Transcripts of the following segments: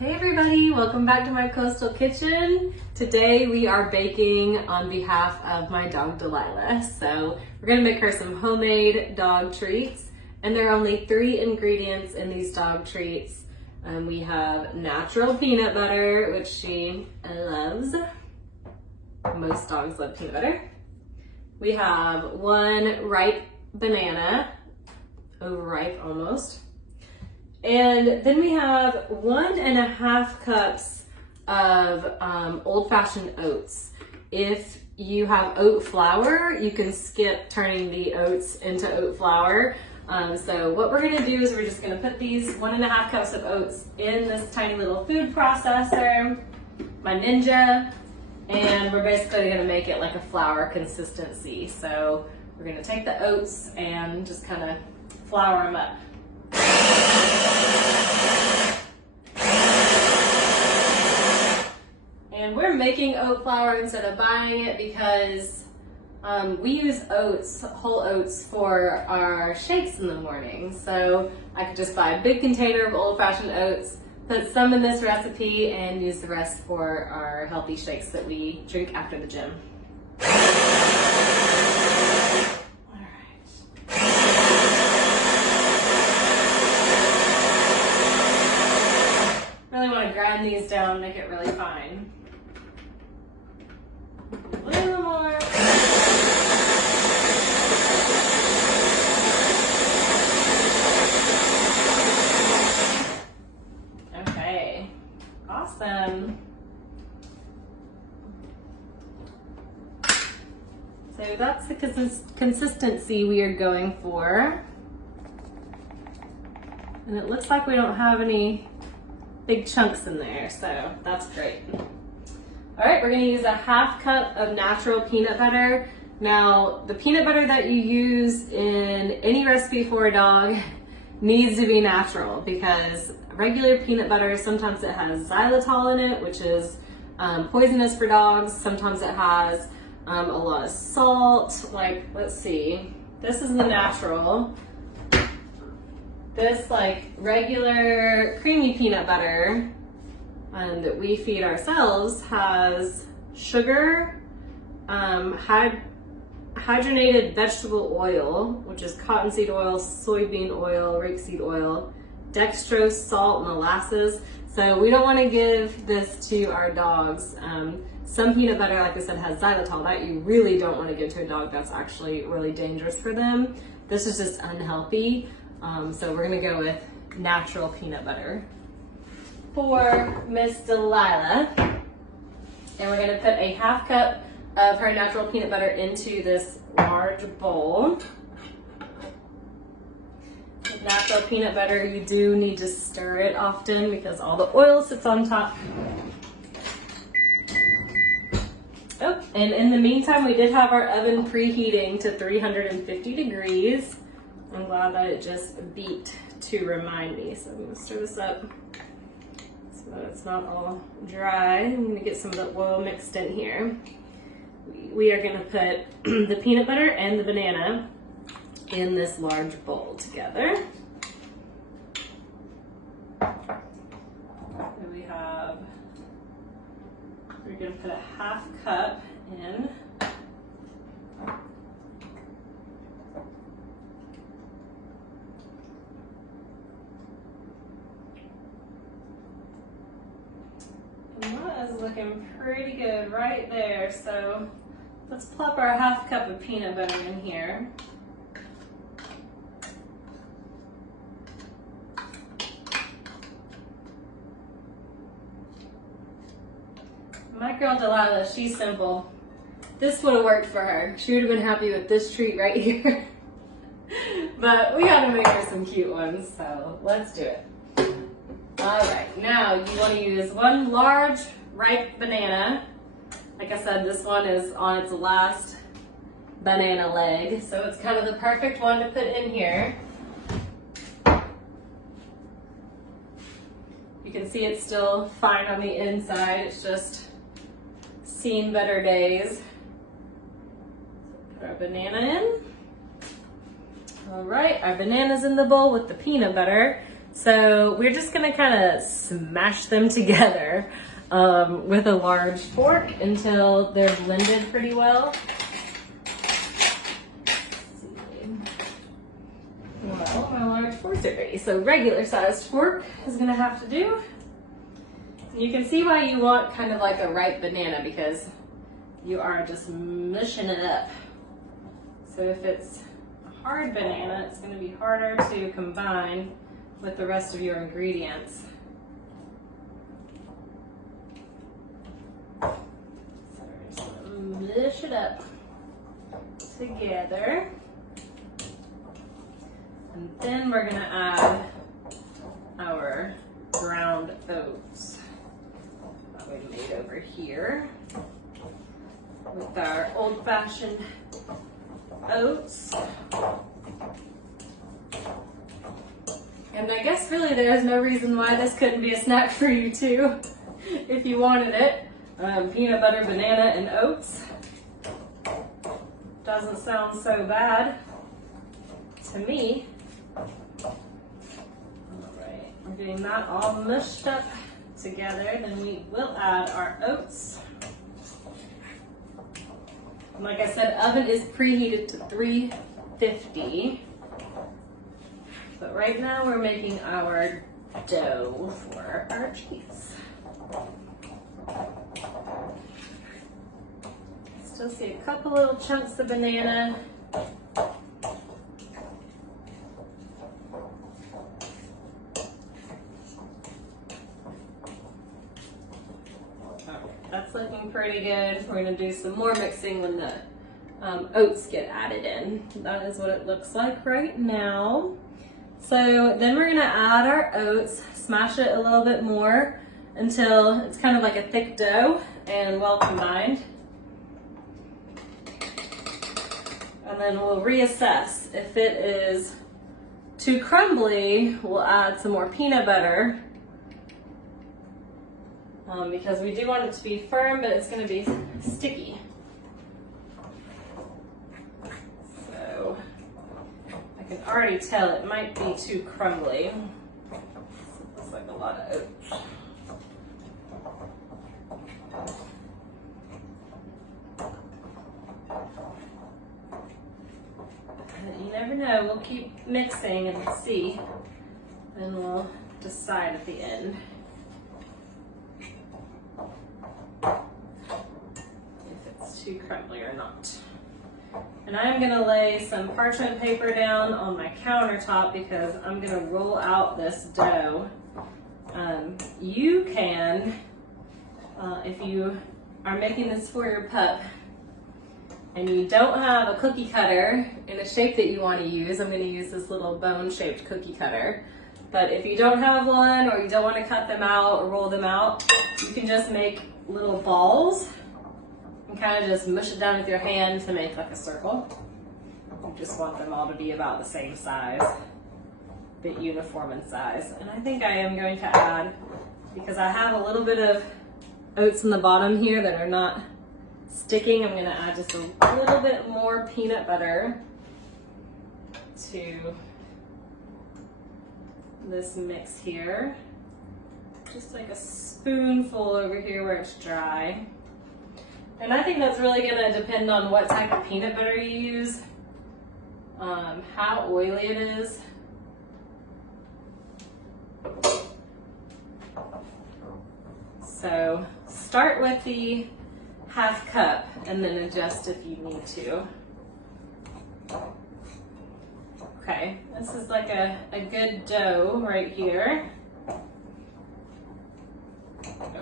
Hey everybody, welcome back to my coastal kitchen. Today we are baking on behalf of my dog Delilah. So we're gonna make her some homemade dog treats, and there are only 3 ingredients in these dog treats. We have natural peanut butter, which she loves. Most dogs love peanut butter. We have 1 ripe banana, overripe almost. And then we have 1.5 cups of old-fashioned oats. If you have oat flour, you can skip turning the oats into oat flour. So what we're gonna do is we're just gonna put these 1.5 cups of oats in this tiny little food processor, my Ninja, and we're basically gonna make it like a flour consistency. So we're gonna take the oats and just kind of flour them up. And we're making oat flour instead of buying it because we use oats, whole oats, for our shakes in the morning. So I could just buy a big container of old-fashioned oats, put some in this recipe, and use the rest for our healthy shakes that we drink after the gym. Really want to grind these down, make it really fine. A little more. Okay, awesome. So that's the consistency we are going for. And it looks like we don't have any big chunks in there, so that's great. All right, we're gonna use 1/2 cup of natural peanut butter. Now, the peanut butter that you use in any recipe for a dog needs to be natural because regular peanut butter, sometimes it has xylitol in it, which is poisonous for dogs. Sometimes it has a lot of salt. Like, let's see, this is the natural. This like regular creamy peanut butter that we feed ourselves has sugar, hydrogenated vegetable oil, which is cottonseed oil, soybean oil, rapeseed oil, dextrose, salt, molasses. So we don't want to give this to our dogs. Some peanut butter, like I said, has xylitol that you really don't want to give to a dog. That's actually really dangerous for them. This is just unhealthy. So we're gonna go with natural peanut butter for Miss Delilah. And we're gonna put 1/2 cup of her natural peanut butter into this large bowl. With natural peanut butter, you do need to stir it often because all the oil sits on top. Oh, and in the meantime, we did have our oven preheating to 350 degrees. I'm glad that it just beeped to remind me. So I'm gonna stir this up so that it's not all dry. I'm gonna get some of the oil mixed in here. We are gonna put the peanut butter and the banana in this large bowl together. And we're gonna put 1/2 cup in. And that is looking pretty good right there. So let's plop our 1/2 cup of peanut butter in here. My girl Delilah, she's simple. This would have worked for her. She would have been happy with this treat right here. But we gotta make her some cute ones, so let's do it. All right, now you want to use 1 large ripe banana. Like I said, this one is on its last banana leg, so it's kind of the perfect one to put in here. You can see it's still fine on the inside. It's just seen better days. Put our banana in. All right, our banana's in the bowl with the peanut butter. So we're just gonna kind of smash them together with a large fork until they're blended pretty well. Well, my large forks are ready. So regular sized fork is gonna have to do. You can see why you want kind of like a ripe banana, because you are just mushing it up. So if it's a hard banana, it's gonna be harder to combine with the rest of your ingredients. So we're just gonna mush it up together. And then we're gonna add our ground oats that we made over here with our old-fashioned oats. And I guess really there's no reason why this couldn't be a snack for you too, if you wanted it. Peanut butter, banana, and oats. Doesn't sound so bad to me. Alright, we're getting that all mushed up together. Then we will add our oats. And like I said, oven is preheated to 350. But right now we're making our dough for our treats. Still see a couple little chunks of banana. That's looking pretty good. We're gonna do some more mixing when the oats get added in. That is what it looks like right now. So then we're gonna add our oats, smash it a little bit more until it's kind of like a thick dough and well combined. And then we'll reassess. If it is too crumbly, we'll add some more peanut butter. Because we do want it to be firm, but it's going to be sticky. So I can already tell it might be too crumbly. It looks like a lot of oats. But you never know. We'll keep mixing and see, and we'll decide at the end. Too crumbly or not. And I'm gonna lay some parchment paper down on my countertop because I'm gonna roll out this dough. You can, if you are making this for your pup and you don't have a cookie cutter in a shape that you want to use, I'm gonna use this little bone-shaped cookie cutter. But if you don't have one, or you don't want to cut them out or roll them out, you can just make little balls and kind of just mush it down with your hand to make like a circle. You just want them all to be about the same size, a bit uniform in size. And I think I am going to add, because I have a little bit of oats in the bottom here that are not sticking, I'm going to add just a little bit more peanut butter to this mix here. Just like a spoonful over here where it's dry. And I think that's really gonna depend on what type of peanut butter you use, how oily it is. So start with the ½ cup and then adjust if you need to. Okay, this is like a good dough right here.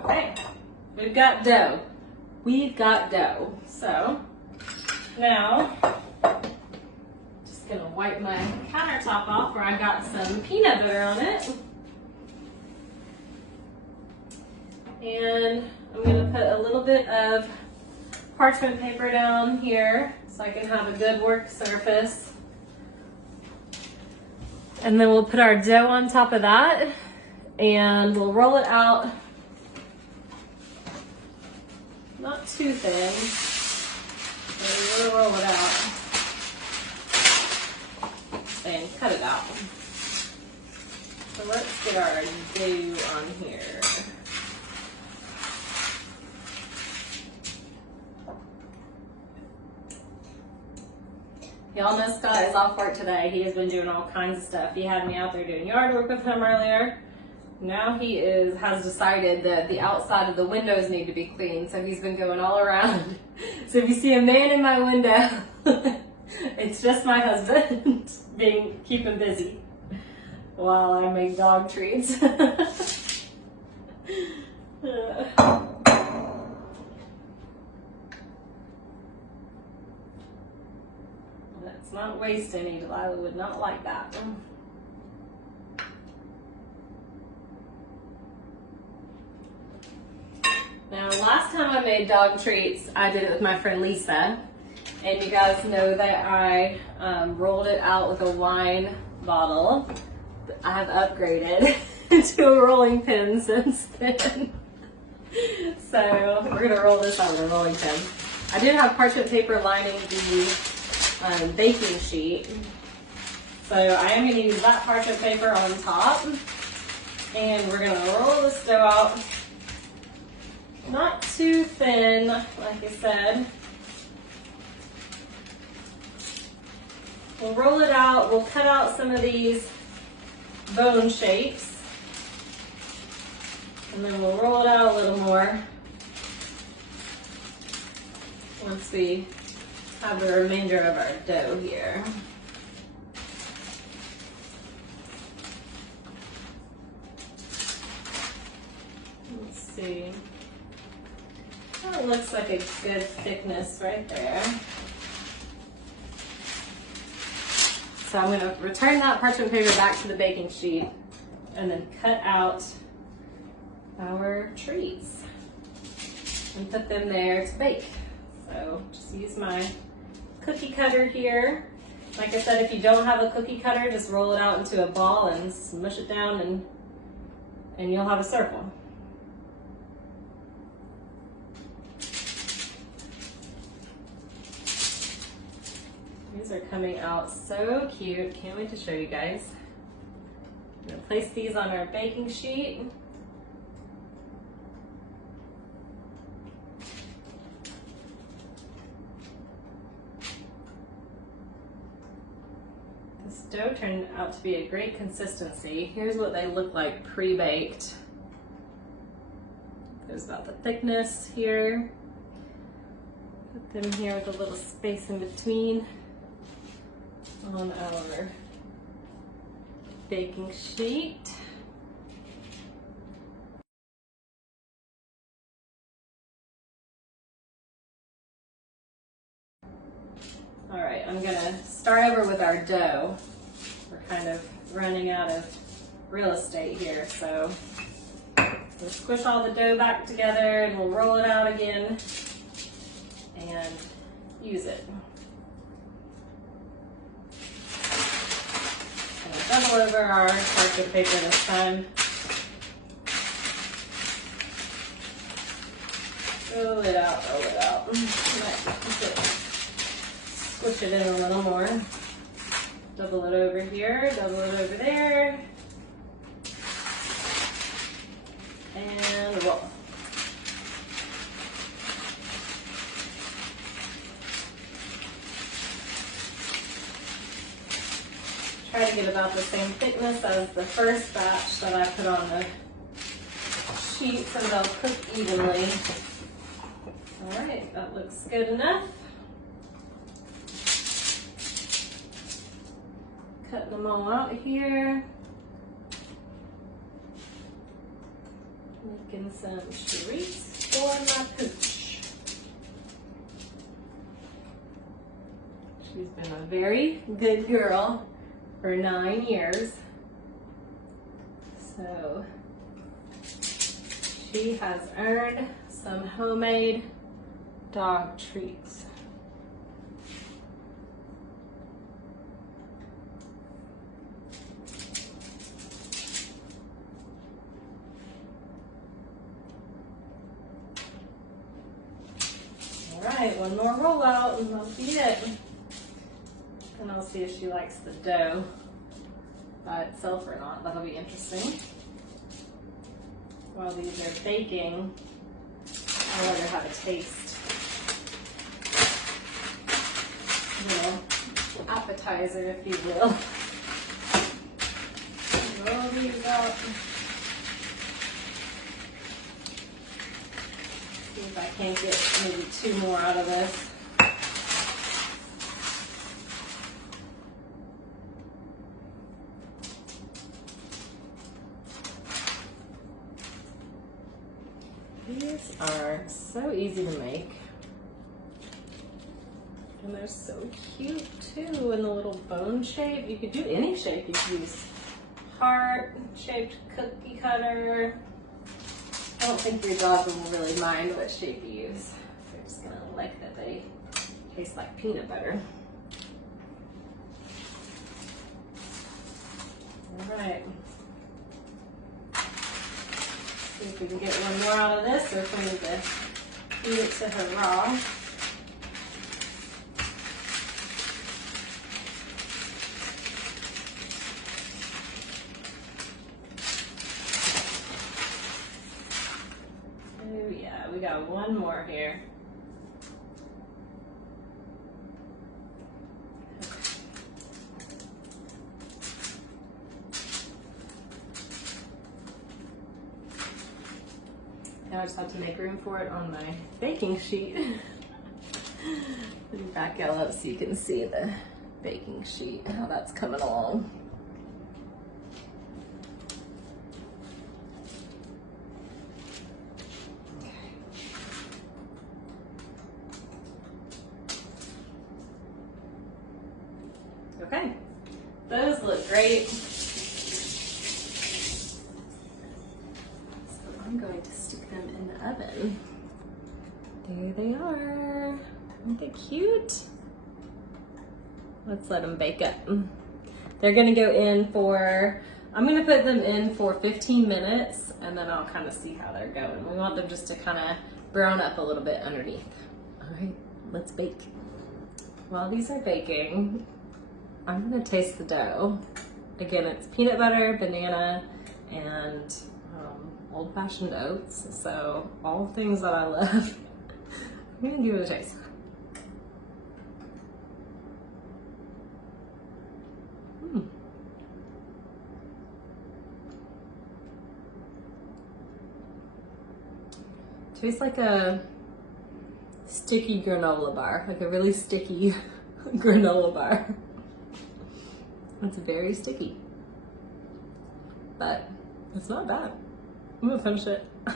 Okay, we've got dough. We've got dough. So now, just gonna wipe my countertop off where I got some peanut butter on it. And I'm gonna put a little bit of parchment paper down here so I can have a good work surface. And then we'll put our dough on top of that and we'll roll it out. Not too thin, but we'll roll it out and cut it out. So let's get our dough on here. Y'all know Scott is off work today. He has been doing all kinds of stuff. He had me out there doing yard work with him earlier. Now he has decided that the outside of the windows need to be cleaned, so he's been going all around. So if you see a man in my window, it's just my husband keeping busy while I make dog treats. Let's not waste any. Delilah would not like that. Now, last time I made dog treats, I did it with my friend Lisa. And you guys know that I rolled it out with a wine bottle. I have upgraded to a rolling pin since then. So we're gonna roll this out with a rolling pin. I did have parchment paper lining the baking sheet. So I am gonna use that parchment paper on top. And we're gonna roll this dough out. Not too thin, like I said. We'll roll it out. We'll cut out some of these bone shapes. And then we'll roll it out a little more once we have the remainder of our dough here. Let's see. That looks like a good thickness right there. So I'm going to return that parchment paper back to the baking sheet and then cut out our treats and put them there to bake. So just use my cookie cutter here. Like I said, if you don't have a cookie cutter, just roll it out into a ball and smush it down and you'll have a circle. These are coming out so cute. Can't wait to show you guys. I'm gonna place these on our baking sheet. This dough turned out to be a great consistency. Here's what they look like pre-baked. There's about the thickness here. Put them here with a little space in between on our baking sheet. All right, I'm gonna start over with our dough. We're kind of running out of real estate here, so we'll squish all the dough back together and we'll roll it out again and use it. Double over our parchment paper this time. Roll it out, roll it out. Squish it in a little more. Double it over here, double it over there. And roll. Try to get about the same thickness as the first batch that I put on the sheet so they'll cook evenly. All right, that looks good enough. Cutting them all out here. Making some treats for my pooch. She's been a very good girl for 9 years. So she has earned some homemade dog treats. All right, one more roll out and that'll be it. And I'll see if she likes the dough by itself or not. That'll be interesting. While these are baking, I'll let her have a taste. A little appetizer, if you will. Roll these up. See if I can't get maybe 2 more out of this. These are so easy to make. And they're so cute too in the little bone shape. You could do any shape. You could use heart-shaped cookie cutter. I don't think your dog will really mind what shape you use. They're just gonna like that they taste like peanut butter. All right. See if we can get 1 more out of this, or if we need to feed it to her raw. Oh yeah, we got 1 more here. Now I just have to make room for it on my baking sheet. Let me back it up so you can see the baking sheet, how that's coming along. Okay, those look great. I'm going to stick them in the oven. There they are. Aren't they cute? Let's let them bake up. They're gonna go in for, I'm gonna put them in for 15 minutes and then I'll kind of see how they're going. We want them just to kind of brown up a little bit underneath. All right, let's bake. While these are baking, I'm gonna taste the dough. Again, it's peanut butter, banana, and old-fashioned oats, so all things that I love. I'm gonna give it a taste. Tastes like a sticky granola bar, like a really sticky granola bar. It's very sticky, but it's not bad. I'm gonna finish it. All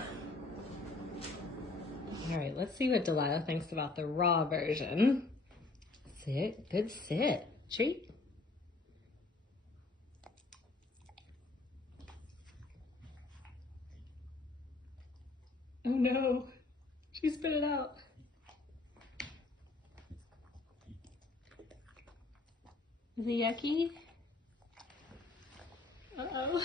right, let's see what Delilah thinks about the raw version. Sit, good sit. Treat. Oh no, she spit it out. Is it yucky? Uh-oh.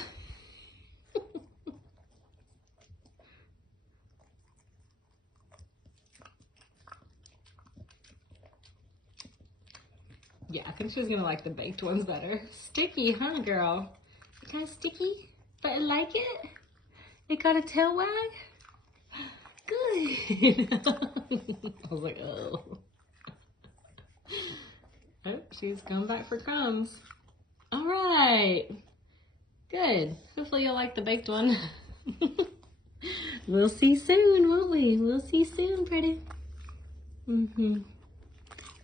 Yeah, I think she's gonna like the baked ones better. Sticky, huh, girl? Kind of sticky, but I like it. It got a tail wag. Good. I was like, oh. Oh, she's come back for crumbs. All right. Good. Hopefully you'll like the baked one. We'll see soon, won't we? We'll see soon, pretty.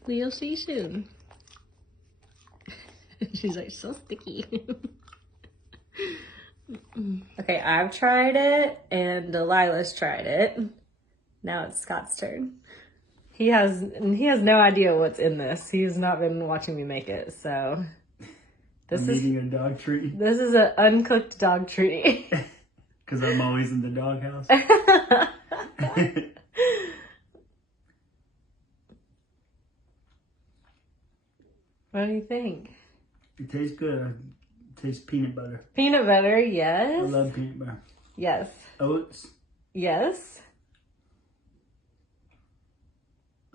We'll see soon. She's like, so sticky. Okay, I've tried it and Delilah's tried it. Now it's Scott's turn. He has no idea what's in this. He's not been watching me make it, so I'm eating a dog treat. This is an uncooked dog treat. Because I'm always in the doghouse. What do you think? It tastes good. It tastes peanut butter. Peanut butter, yes. I love peanut butter. Yes. Oats. Yes.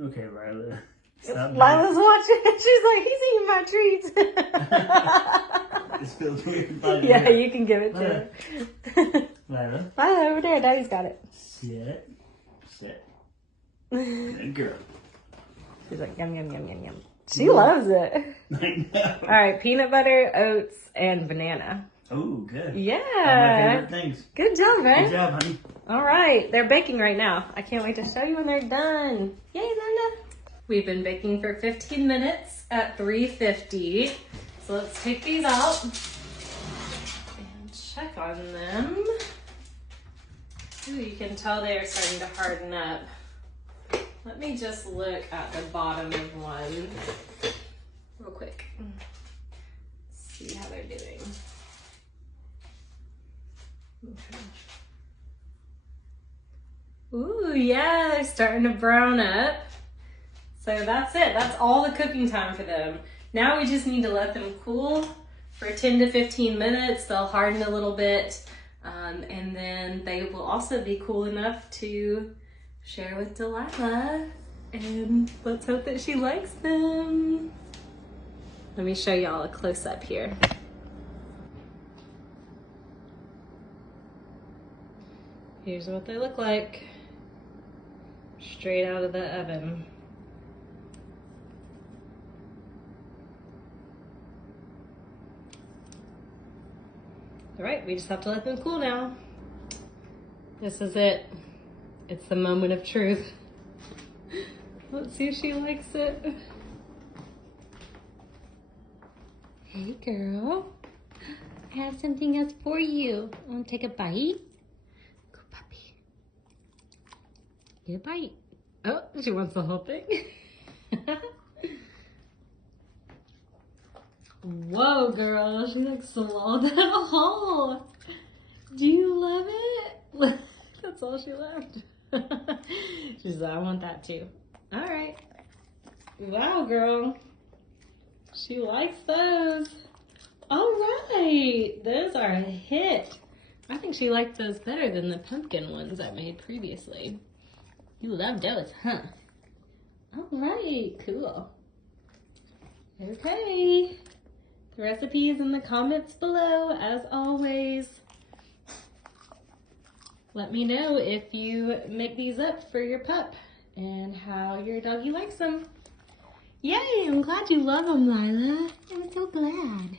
Okay, Riley. Stop Lila's watching. She's like, he's eating my treats. It's filled with butter. Yeah, you can give it to her. Lila. Lila, over there. Daddy's got it. Sit. Sit. Good girl. She's like, yum, yum, yum, yum, yum. She loves it. I know. All right, peanut butter, oats, and banana. Oh, good. Yeah. All my favorite things. Good job, right? Good job, honey. All right, they're baking right now. I can't wait to show you when they're done. Yay, Lila. We've been baking for 15 minutes at 350. So let's take these out and check on them. Ooh, you can tell they are starting to harden up. Let me just look at the bottom of one real quick. See how they're doing. Okay. Ooh, yeah, they're starting to brown up. So that's it. That's all the cooking time for them. Now we just need to let them cool for 10 to 15 minutes. They'll harden a little bit, and then they will also be cool enough to share with Delilah. And let's hope that she likes them. Let me show y'all a close-up here. Here's what they look like, straight out of the oven. All right, we just have to let them cool now. This is it. It's the moment of truth. Let's see if she likes it. Hey girl, I have something else for you. Want to take a bite? Go puppy. Get a bite. Oh, she wants the whole thing. Whoa, girl, she like swallowed that whole. Do you love it? That's all she left. She's like, I want that too. All right. Wow, girl. She likes those. All right. Those are a hit. I think she liked those better than the pumpkin ones I made previously. You love those, huh? All right. Cool. Okay. The recipe is in the comments below, as always. Let me know if you make these up for your pup and how your doggy likes them. Yay, I'm glad you love them, Lila. I'm so glad.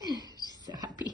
She's so happy.